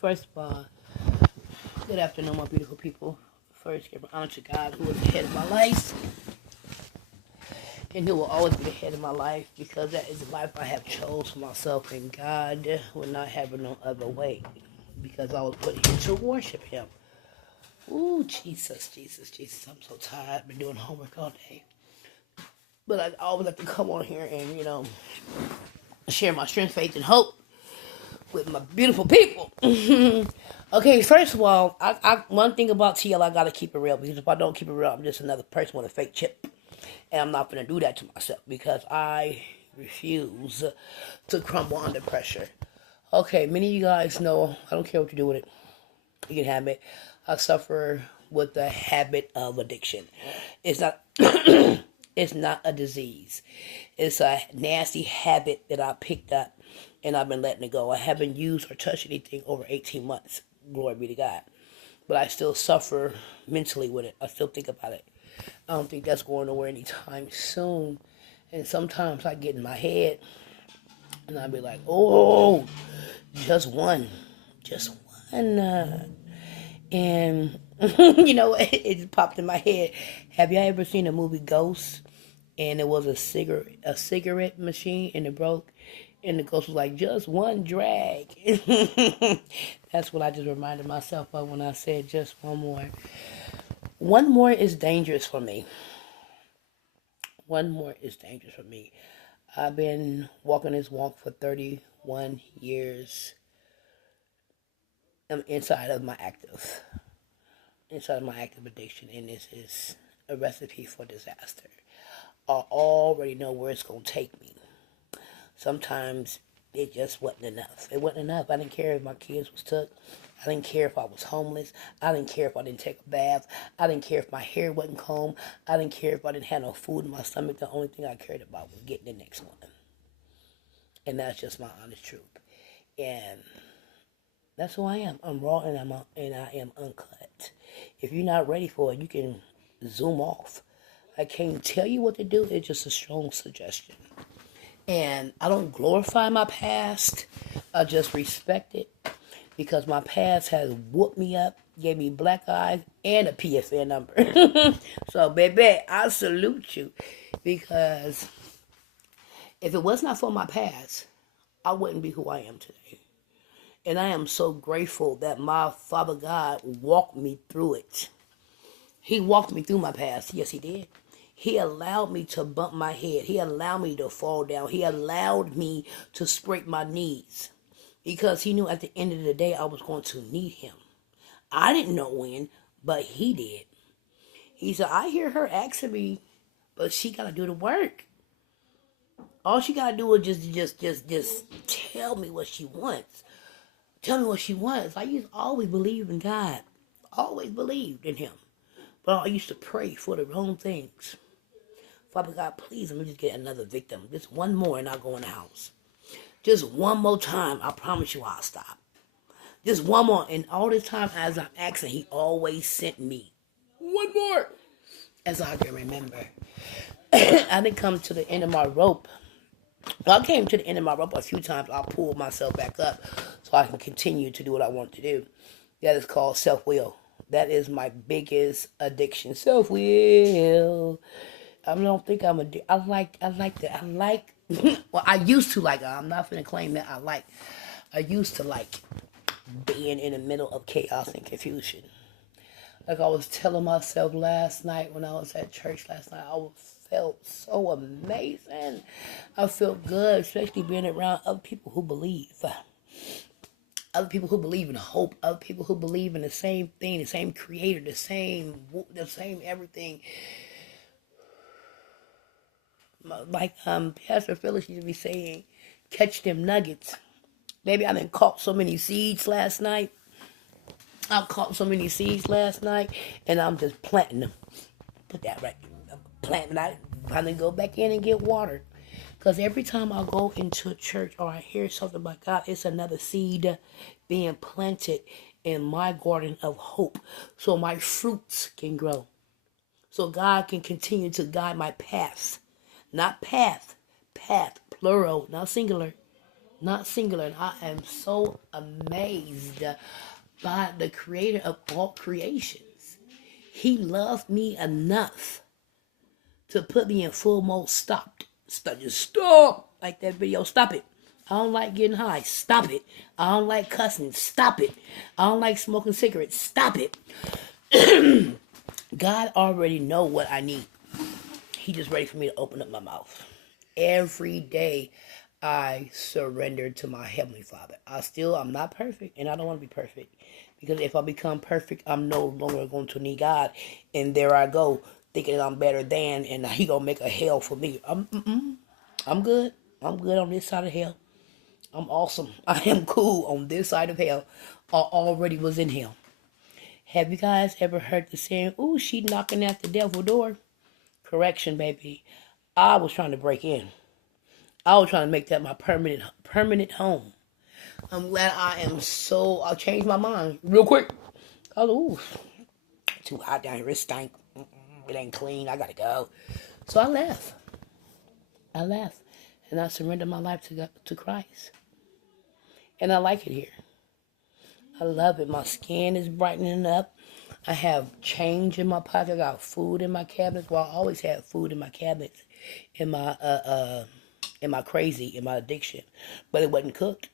First of all, good afternoon, my beautiful people. First, give honor to God, who is the head of my life, and who will always be the head of my life, because that is the life I have chose for myself, and God will not have it no other way, because I was put here to worship Him. Ooh, Jesus, Jesus, Jesus! I'm so tired. I've been doing homework all day, but I always like to come on here and share my strength, faith, and hope with my beautiful people. Okay, first of all, I one thing about TL, I gotta keep it real, because if I don't keep it real, I'm just another person with a fake chip, and I'm not gonna do that to myself, because I refuse to crumble under pressure. Okay, many of you guys know I don't care what you do with it. You can have it. I suffer with the habit of addiction. It's not. It's not a disease. It's a nasty habit that I picked up, and I've been letting it go. I haven't used or touched anything over 18 months. Glory be to God. But I still suffer mentally with it. I still think about it. I don't think that's going nowhere anytime soon. And sometimes I get in my head, and I'll be like, oh, just one. Just one. And, it just popped in my head. Have you ever seen the movie Ghost? And it was a cigarette machine, and it broke, and the ghost was like, just one drag. That's what I just reminded myself of when I said just one more. One more is dangerous for me. One more is dangerous for me. I've been walking this walk for 31 years. I'm inside of my active addiction, and this is a recipe for disaster. I already know where it's going to take me. Sometimes it just wasn't enough. It wasn't enough. I didn't care if my kids was took. I didn't care if I was homeless. I didn't care if I didn't take a bath. I didn't care if my hair wasn't combed. I didn't care if I didn't have no food in my stomach. The only thing I cared about was getting the next one. And that's just my honest truth. And that's who I am. I'm raw, and I am uncut. If you're not ready for it, you can zoom off. I can't tell you what to do. It's just a strong suggestion. And I don't glorify my past. I just respect it, because my past has whooped me up, gave me black eyes, and a PSN number. So, baby, I salute you, because if it was not for my past, I wouldn't be who I am today. And I am so grateful that my Father God walked me through it. He walked me through my past. Yes, He did. He allowed me to bump my head. He allowed me to fall down. He allowed me to scrape my knees, because He knew at the end of the day I was going to need Him. I didn't know when, but He did. He said, I hear her asking me, but she got to do the work. All she got to do is just tell me what she wants. Tell me what she wants. I used to always believe in God. Always believed in Him. But I used to pray for the wrong things. Father God, please let me just get another victim. Just one more and I'll go in the house. Just one more time, I promise you I'll stop. Just one more. And all this time as I'm asking, He always sent me one more. As I can remember. I didn't come to the end of my rope. Well, I came to the end of my rope a few times. I pulled myself back up so I can continue to do what I want to do. That is called self-will. That is my biggest addiction. Self-will. I don't think I'm addicted. I like well, I used to like, I'm not going to claim that I used to like being in the middle of chaos and confusion. Like I was telling myself last night when I was at church last night, I felt so amazing. I felt good, especially being around other people who believe. Other people who believe in hope. Other people who believe in the same thing, the same creator, the same everything. Like Pastor Phyllis used to be saying, catch them nuggets. Maybe I done caught so many seeds last night. I caught so many seeds last night, and I'm just planting them. Put that right. I'm planting. I finally go back in and get water. Because every time I go into a church or I hear something about God, it's another seed being planted in my garden of hope, so my fruits can grow. So God can continue to guide my paths. Not path, plural, not singular. not singular. And I am so amazed by the creator of all creations. He loved me enough to put me in full mode stopped. Just stop. Like that video, stop it. I don't like getting high. Stop it. I don't like cussing. Stop it. I don't like smoking cigarettes. Stop it. God already know what I need. He just ready for me to open up my mouth. Every day I surrender to my Heavenly Father. I'm not perfect, and I don't want to be perfect. Because if I become perfect, I'm no longer going to need God. And there I go, thinking I'm better than, and He going to make a hell for me. I'm good. I'm good on this side of hell. I'm awesome. I am cool on this side of hell. I already was in hell. Have you guys ever heard the saying, ooh, she knocking at the devil door? Correction, baby. I was trying to break in. I was trying to make that my permanent home. I'm glad I changed my mind real quick. I was, ooh, too hot down here. It stank. It ain't clean. I gotta go. So I left. And I surrendered my life to Christ. And I like it here. I love it. My skin is brightening up. I have change in my pocket. I got food in my cabinets. Well, I always had food in my cabinets in my addiction. But it wasn't cooked.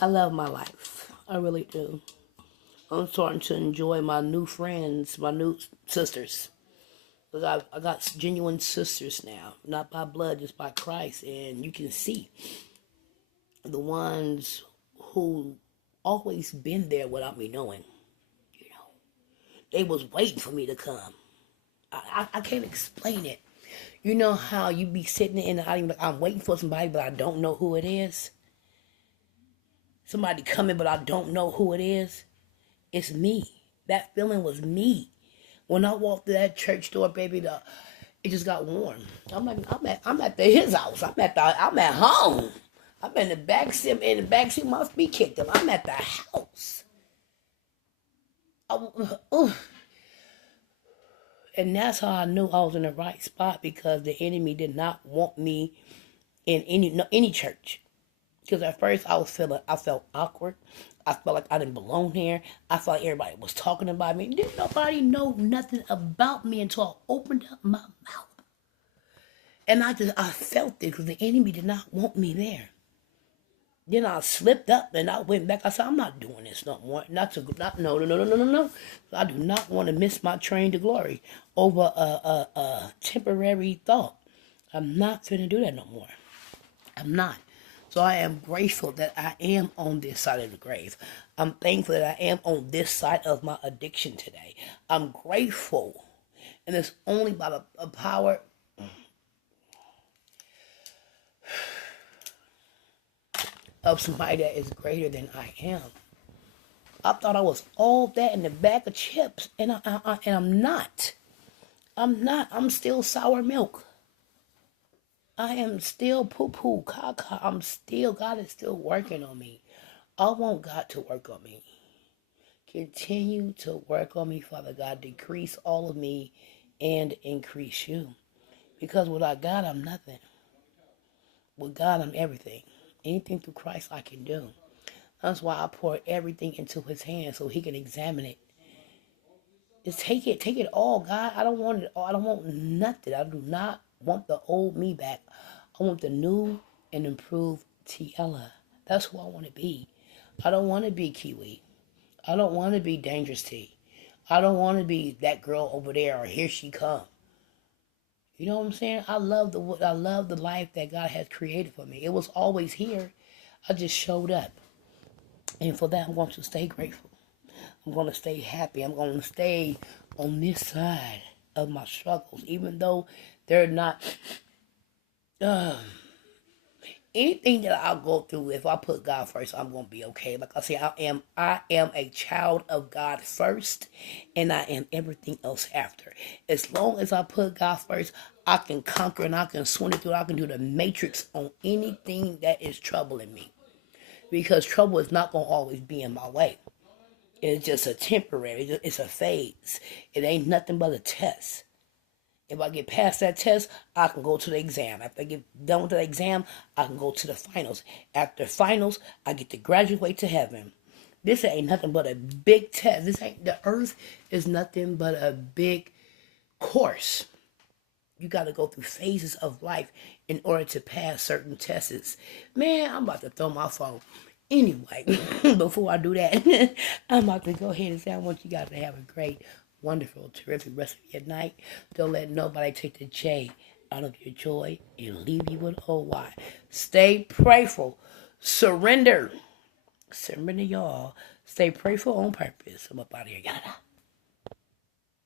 I love my life. I really do. I'm starting to enjoy my new friends, my new sisters. Because I got genuine sisters now. Not by blood, just by Christ. And you can see the ones who always been there without me knowing. You know, they was waiting for me to come. I can't explain it. You know how you be sitting in the audience like, I'm waiting for somebody, but I don't know who it is? Somebody coming, but I don't know who it is? It's me. That feeling was me. When I walked through that church door, baby, it just got warm. I'm at his house. I'm at home. I'm in the back seat. My feet kicked up. I'm at the house. And that's how I knew I was in the right spot, because the enemy did not want me in any church. Because at first I felt awkward. I felt like I didn't belong here. I felt like everybody was talking about me. Didn't nobody know nothing about me until I opened up my mouth. And I felt it, because the enemy did not want me there. Then I slipped up and I went back. I said, I'm not doing this no more. No. I do not want to miss my train to glory over a temporary thought. I'm not finna do that no more. I'm not. So I am grateful that I am on this side of the grave. I'm thankful that I am on this side of my addiction today. I'm grateful. And it's only by the power of somebody that is greater than I am. I thought I was all that in the bag of chips, and I'm not. I'm not. I'm still sour milk. I am still poo-poo, caca. God is still working on me. I want God to work on me. Continue to work on me, Father God. Decrease all of me and increase you. Because without God, I'm nothing. With God, I'm everything. Anything through Christ I can do. That's why I pour everything into his hands so he can examine it. Just take it all, God. I don't want it all. I don't want nothing. I do not want the old me back. I want the new and improved Tiella. That's who I want to be. I don't want to be Kiwi. I don't want to be Dangerous T. I don't want to be that girl over there or here she come. You know what I'm saying? I love the life that God has created for me. It was always here. I just showed up. And for that, I'm going to stay grateful. I'm going to stay happy. I'm going to stay on this side of my struggles, even though they're not anything that I'll go through. If I put God first, I'm going to be okay. Like I say, I am a child of God first, and I am everything else after. As long as I put God first, I can conquer and I can swing it through. I can do the matrix on anything that is troubling me, because trouble is not going to always be in my way. It's just a temporary. It's a phase. It ain't nothing but a test. If I get past that test, I can go to the exam. After I get done with the exam, I can go to the finals. After finals, I get to graduate to heaven. This ain't nothing but a big test. The earth is nothing but a big course. You got to go through phases of life in order to pass certain tests. Man, I'm about to throw my phone. Anyway, before I do that, I'm about to go ahead and say I want you guys to have a great, wonderful, terrific rest of your night. Don't let nobody take the J out of your joy and leave you with OY. Stay prayerful. Surrender. Surrender, y'all. Stay prayerful on purpose. I'm up out of here. Yada.